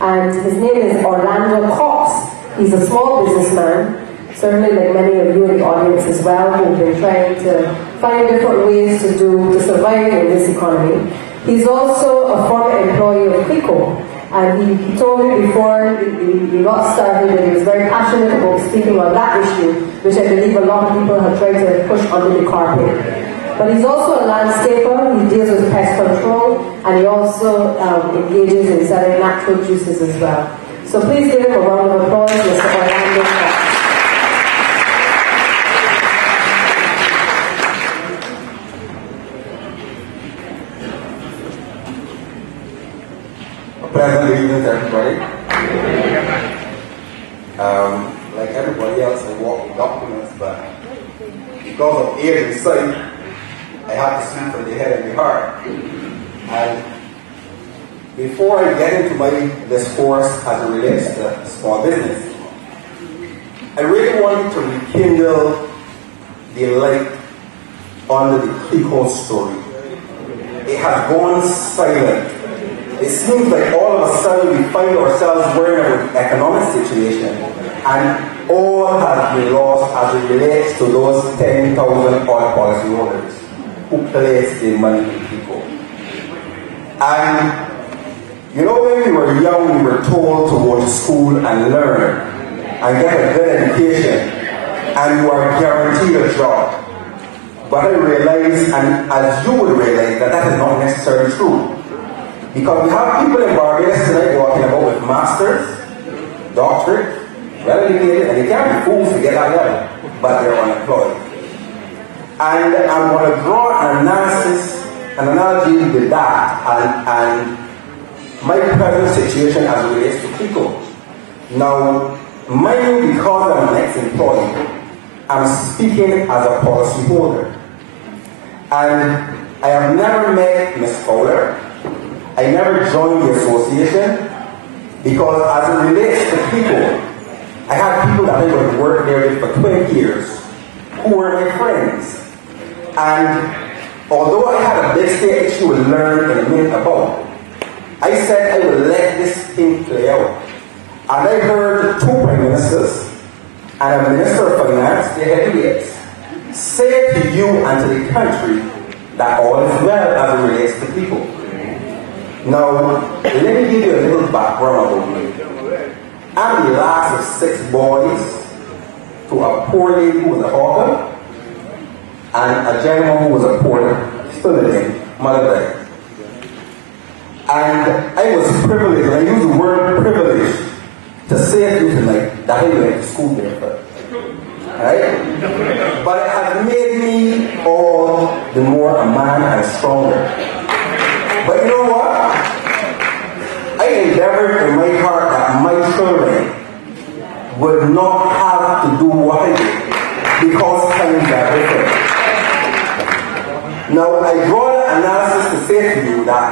And his name is Orlando Cox. He's a small businessman, certainly like many of you in the audience as well, who've been trying to find different ways to survive in this economy. He's also a former employee of Clico, and he told me before he got started that he was very passionate about speaking on that issue, which I believe a lot of people have tried to push under the carpet. But he's also a landscaper. He deals with pest control, and he also engages in selling natural juices as well. So please give him a round of applause, Mr. Orlando Cox. A pleasant evening to everybody. Like everybody else, I walk with documents, but because of ears and sight, I have to see from the head and the heart. And before I get into my discourse as it relates to small business, I really wanted to rekindle the light under the Clico story. It has gone silent. It seems like all of a sudden we find ourselves we're in an economic situation, and all has been lost as it relates to those 10,000 odd policyholders who place their money in people. And you know, when we were young, we were told to go to school and learn and get a good education, and you are guaranteed a job. But I realized, and as you would realize, that that is not necessarily true. Because we have people in Barbados tonight walking about with masters, doctorate, well-educated, and they can't be fools to get that level, but they're unemployed. And I'm going to draw an analogy with that and my present situation as it relates to Clico. Now, mind, because I'm an ex-employee, I'm speaking as a policyholder. And I have never met Ms. Fowler. I never joined the association because as it relates to Clico, I had people that I would work there with for 20 years who were my friends. And although I had a big state issue to learn in a minute about, I said I would let this thing play out. And I heard two prime ministers and a minister of finance, their heavyweights, say to you and to the country that all is well as it relates to people. Now, let me give you a little background about me. I'm the last of 6 boys to a poor lady who was a hawker and a gentleman who was a porter, still living, mother died. And I was privileged, and I use the word privilege to say to you tonight that I went to school there first. Right? But it has made me all the more a man and stronger. But you know what? I endeavored in my heart that my children would not have to do what I did because times are different. Now, I draw the analysis to say to you that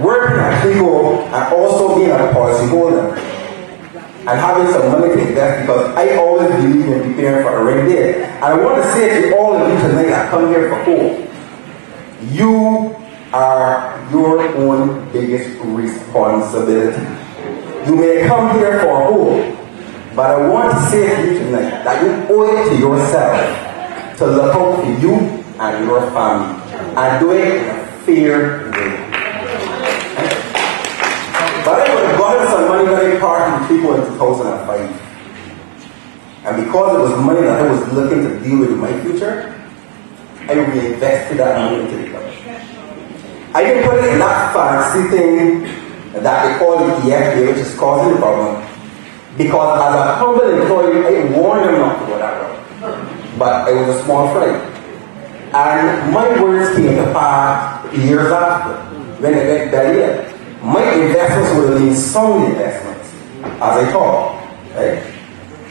working at Clico and also being a policyholder and having some money to invest, because I always believe in preparing for a rainy day. And I want to say to all of you tonight that come here for hope, you are your own biggest responsibility. You may come here for hope, but I want to say to you tonight that you owe it to yourself to look out for you and your family and do it in a fair way. But I would have gotten some money when I parked in Clico in 2005. And because it was money that I was looking to deal with in my future, I reinvested that money into the company. I didn't put it in that fancy thing that they call the EFA, which is causing the problem. Because as a humble employee, I warned them not to go that route. But I was a small fry. And my words came to pass years after, when I went belly up. My investments would have been sound investments, as I thought. Right?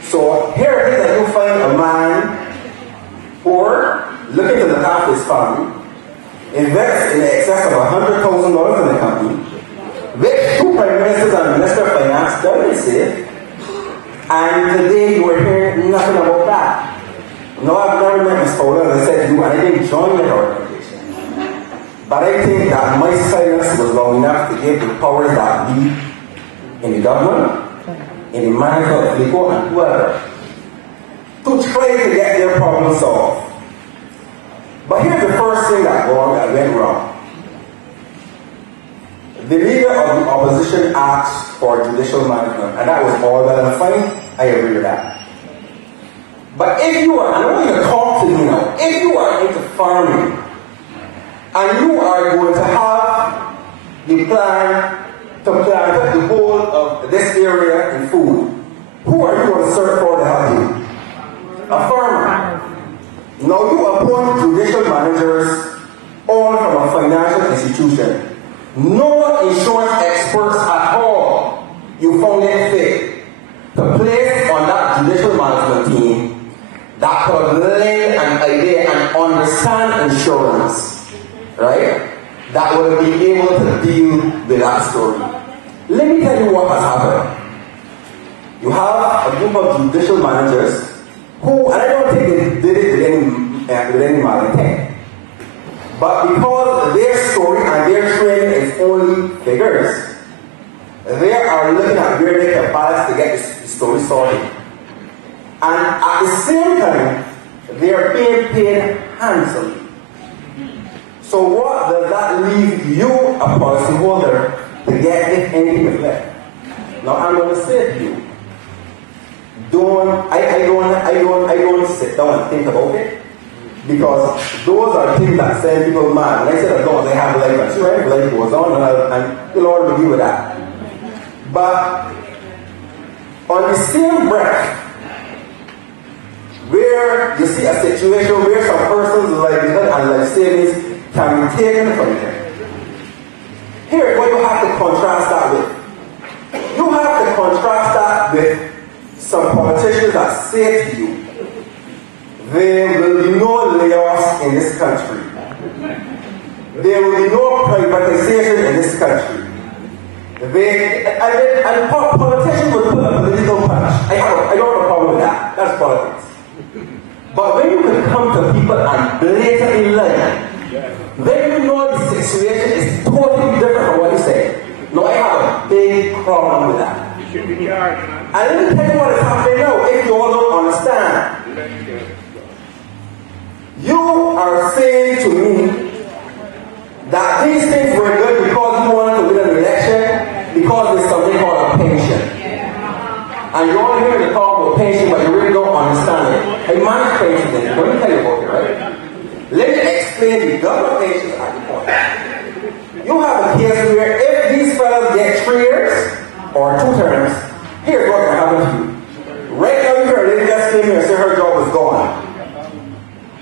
So here it is that you find a man poor, looking to look after his family, invest in excess of $100,000 in the company, which 2 prime ministers and minister of finance don't say, and today you were hearing nothing about that. No, I've never met Ms. Fowler, as I said to you, and I didn't join that organization. But I think that my silence was long enough to give the powers that be in the government, in the minds of people and whoever, to try to get their problem solved. But here's the first thing that went wrong. The leader of the opposition asked for judicial management, and that was all well and fine. I agree with that. But if you are, and I want you to talk to me now, if you are into farming, and you are going to have the plan to plant the whole of this area in food, who are you going to search for to help you? A farmer. Now you appoint judicial managers all from a financial institution. No insurance experts at all you found it fit to place on that judicial management team that could lend an idea and understand insurance, right? That would be able to deal with that story. Let me tell you what has happened. You have a group of judicial managers who, and I don't think they did it with any malintent, but because their story and their training is only figures, they are looking at where they can balance to get the story sorted. And at the same time, they are being paid handsomely. So what does that leave you, a policyholder, to get if anything is left? Now I'm going to say to you, I don't sit down and think about it, because those are things that send people mad. And I said as long as they have life, I'm sure life goes on, and the Lord will deal with that. But on the same breath, where you see a situation where some person's livelihood and life savings can be taken from them, here's what you have to contrast that with. You have to contrast that with some politicians that say to you, there will be no layoffs in this country. There will be no privatization in this country. And politicians will put a political punch. I don't have a problem with that. That's politics. But when you can come to people and blatantly lie, then you know the situation is totally different from what you say. No, I have a big problem with that. And let me tell you what is happening now, if you all don't understand. You are saying to me that these things were good because you wanted to win an election, because there's something called a pension. And you're all here to talk about pension, but you really don't understand it. I manage pensions, let me tell you about it, right? Let me explain the government pensions at the point. You have a case where if these fellows get 3 years or 2 terms, here's what will happen to you. Right now you hear a lady just came here and said her job was gone.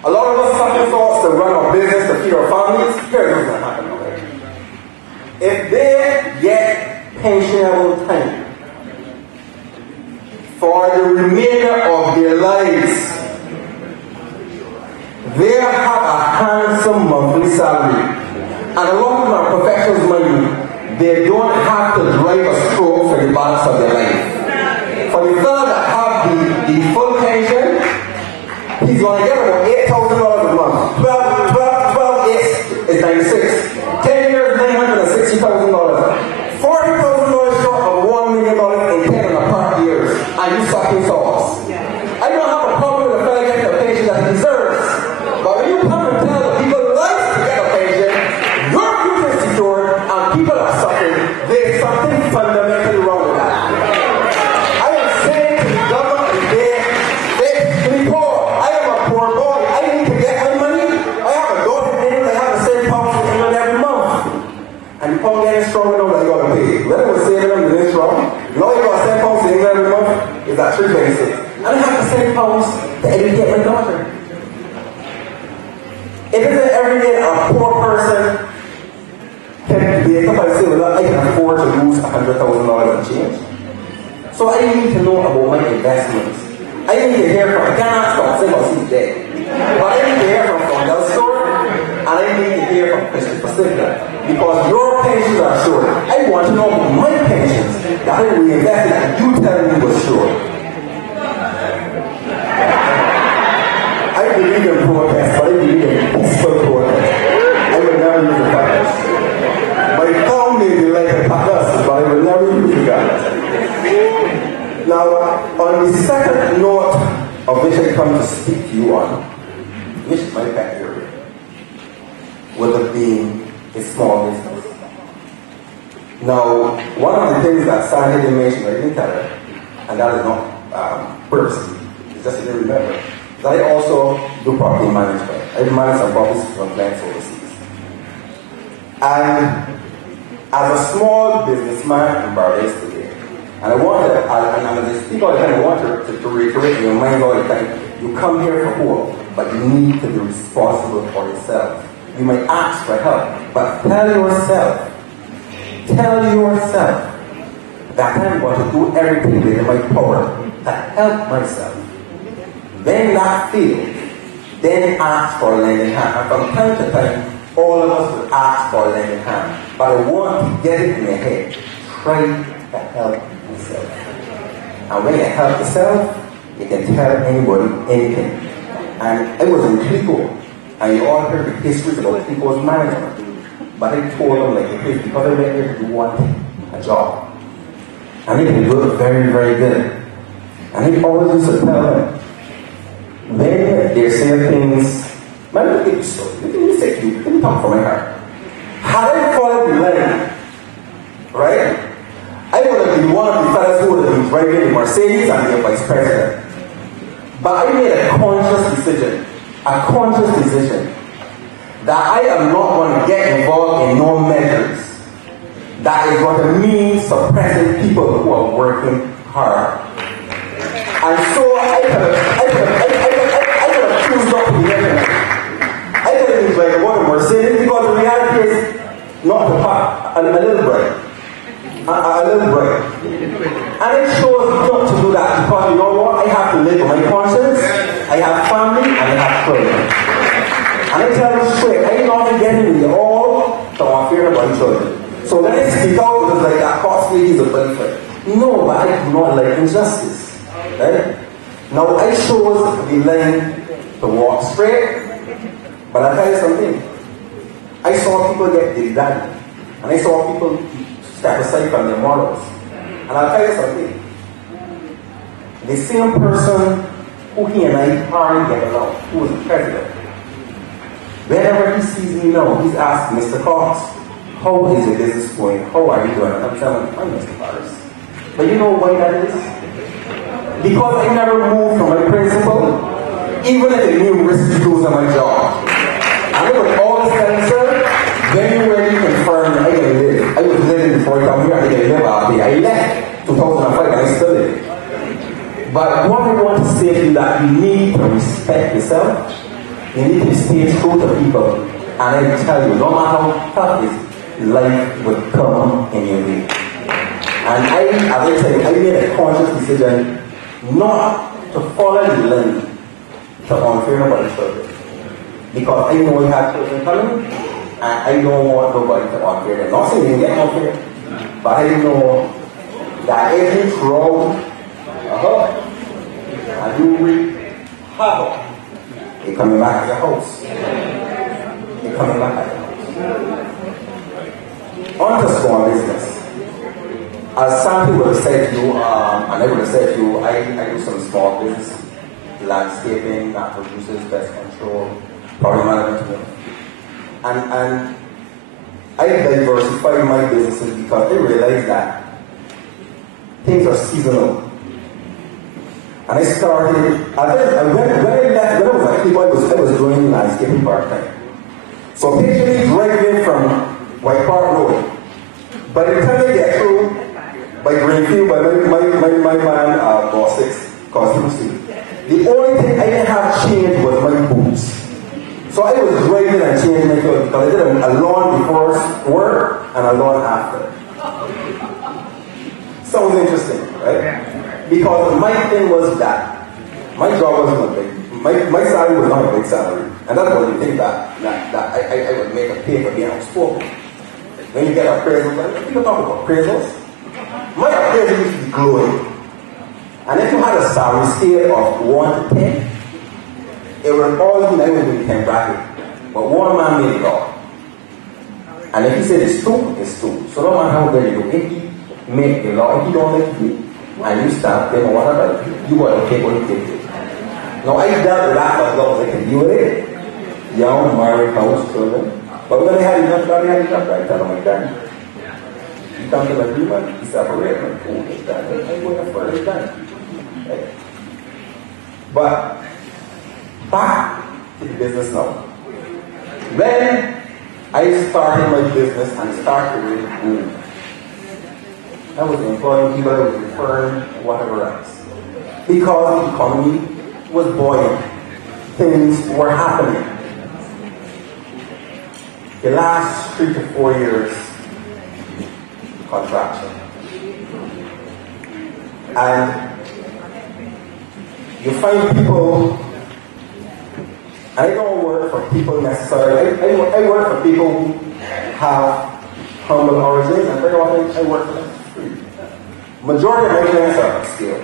A lot of us sacrifice to run our business to feed our families. Here's what's going to happen. Okay? If they get pensionable time for the remainder of their lives, they have a handsome monthly salary. And a lot of them are professionals' money. They don't have to drive a stroke for the balance of their life. For the fellow that have the full pension, he's going to get about $8,000 a month. 12 is 96. 10 years, $960,000. $40,000 short of $1 million in 10 and a half years. And you sucking sauce. I don't have a problem with a fellow getting the pension that he deserves. But when you come and tell the people life to get a pension, your future is secured and people are suffering, there's something fundamentally wrong with that. I am saying to the government today, to be poor. I am a poor boy. I need to get my money. I have a daughter in England. I have the same pounds in England every month. And you can't get it strong enough that you got to pay. When I was saving them, they strong. Now you got 7 pounds in England every month. Is that 326? And I have the same pounds to educate my daughter. It isn't every day a poor person can be able to say, well, I can afford to lose $100,000 in change. So I need to know about my investments. I need to hear from, I cannot stop saying I'll see today. But I need to hear from Del Store, and I need to hear from Christopher Sigler. Because your pensions are short. I want to know about my pensions that I reinvested and you tell me was short. I believe in protest, but I believe in peaceful protest. I will never use the violence. My tongue may be like a patlas, but I will never use the violence. on the second note of which I come to speak to you on, which is my pet area, would have been a small business. Now, one of the things that Sandy didn't mention, I didn't tell her, and that is not purposely, it's just I didn't remember, that I also do property management. I manage some properties from clients overseas. And as a small businessman in Barbados today, and I want to, and as I speak all the time, I want to reiterate in your mind all the time, you come here for hope, but you need to be responsible for yourself. You may ask for help, but tell yourself that I'm going to do everything within my power to help myself. Then that fails, then ask for a lending hand. And from time to time, all of us will ask for a lending hand. But I want to get it in your head. Try to help yourself. And when you help yourself, you can tell anybody anything. And I was in Clico, and you all heard the histories about Clico's management. But I told them like this because I went there to do one thing, a job. And they can do it very, very good. And he always used to tell them, when they're saying things, man, let me get you story. Let me talk from my heart. Had I followed the line, right, I would have been one of the fellas who would have been driving the Mercedes and the vice president. But I made a conscious decision, that I am not going to get involved in no measures that is going to mean suppressing people who are working hard. And so I could have choose not to be there. I could have been like I want a Mercedes because the reality is not to park a little bright. A little bright. And I chose not to do that because you know what? I have to live with my conscience. I have family and I have children. And I tell you straight, I not getting with you all to fear about children. So when I speak out, it was like that cost me is a benefit. No, but I do not like injustice. Right? Now I chose the line to walk straight, but I'll tell you something. I saw people get divided, and I saw people step aside from their morals. And I'll tell you something. The same person who he and I hardly get along, who was the president, whenever he sees me now, he's asking Mr. Cox, how is your business going? How are you doing? And I'm telling him, I'm Mr. Paris. But you know why that is? Because I never moved from my principle, even if it knew risky tools on my job. And I would always tell him, sir, when you already confirmed I can live. I was living before I come here, I can live after I left 2005 and I still live. But what I want to say to you that you need to respect yourself, you need to stay true to people. And I tell you, no matter how tough it is, life will come in your way. And as I said, I made a conscious decision not to follow the line to unfair about children. Because I know we have children coming, and I don't want nobody to unfair them. Not saying they get unfair, but I know that every throw, and you reap havoc, they're coming back to your house. They're coming back to your house. On to small business. As Sandy would have said to you, and I would have said to you, I do some small business, landscaping, natural resources, pest control, property management. And I diversified my businesses because I realized that things are seasonal. And I started, when I was actually, I was doing landscaping part-time. So patiently driving from White Park Road. By the time I get through, by Greenfield, by my man, boss 6, Costume Street, the only thing I didn't have changed was my boots. So I was driving and changing my clothes because I did a lawn before work and a lawn after. Sounds interesting, right? Because my thing was that my job wasn't a big, my salary was not a big salary. And that's what you think that I would make a pay for being outspoken. When you get appraisals, people talk about appraisals. My appraisal used to be glowing. And if you had a salary scale of 1 to 10, it would always be like within 10 bracket. But one man made it all. And if he said it's 2, it's 2. So no matter how good you go, if he make the law, if he don't like you, and you start them or whatever, you got to pay what you take. Now I dealt with that as long as I can deal with it. Young, married, house, children. But when they had enough money, I tell them like that. You come to an agreement, you separate them, cool, it's done. I go no further, it's done. Right? But back to the business now. When I started my business and started to really boom, I was employing people, I was referring, whatever else. Because the economy was buoyant. Things were happening. The last 3 to 4 years, contraction. And you find people, I don't work for people necessarily, I work for people who have humble origins, and very often I work for them for free. Majority of my clients are upscale.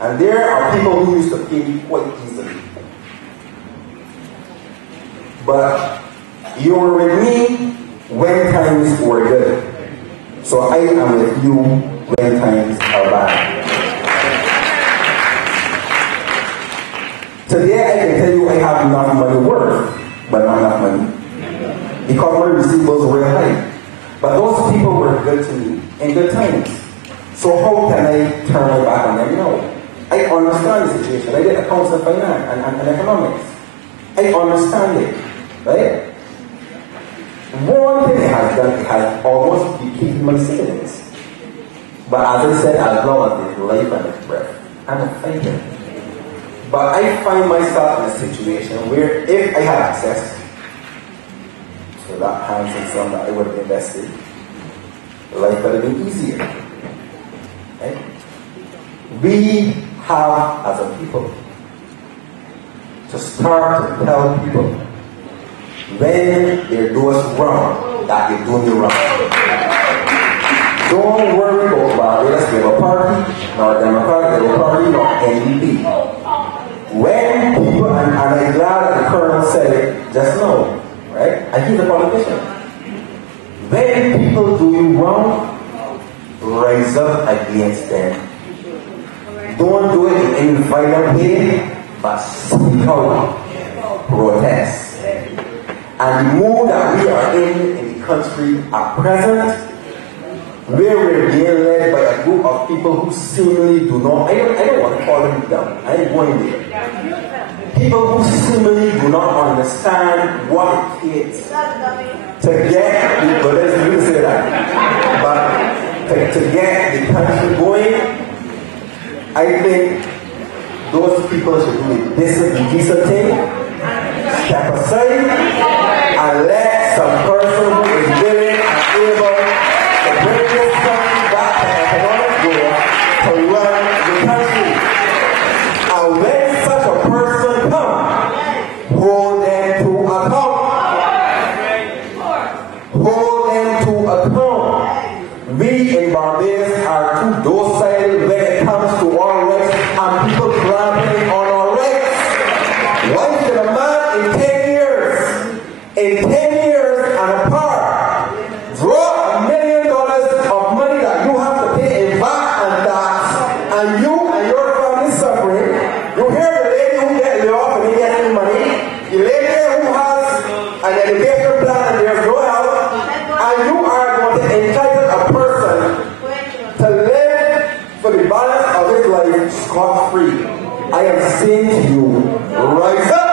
And there are people who used to pay me quite easily. But you were with me when times were good. So I am with you when times are bad. Today I can tell you I have enough money worth, but not enough money. Because my receivables were high. But those people were good to me in good times. So how can I turn my back on them now? I understand the situation. I did accounts and finance and economics. I understand it. Right? One thing it has done, it has almost depleted my savings. But as I said, as long as there's life and there's breath, I'm a fighter. But I find myself in a situation where if I had access to that handsome sum that I would have invested, life would have been easier. Right? We have, as a people, to start to tell people when they do us wrong, that they're doing you wrong. Don't worry about Barbados Labour Party, nor Democratic Labour Party, nor NDP. When people, and I'm glad that the Colonel said it just now, right? And he's a politician. When people do you wrong, rise up against them. Don't do it in violent way, but speak out, protest. And the mood that we are in the country at present, where we're being led by a group of people who seemingly do not, I don't want to call them dumb, I ain't going there. People who seemingly do not understand what it takes to get, but let's really say that, but to get the country going, I think those people should do this decent thing, step aside, and let some person who is willing and able to bring this country back to economic growth to run the country. And when such a person comes, hold them to account. Hold them to account. We in Barbados are too docile when it comes to our rights and people grabbing on our rights. Why should a man in 10 years and a par, draw $1 million of money that you have to pay in VAT and tax, and you and your family suffering? You hear the lady who gets laid off and he gets any money, the lady who has an education plan and there's no help, and you are going to entitle a person to live for the balance of his life scot-free. I am saying to you, rise up.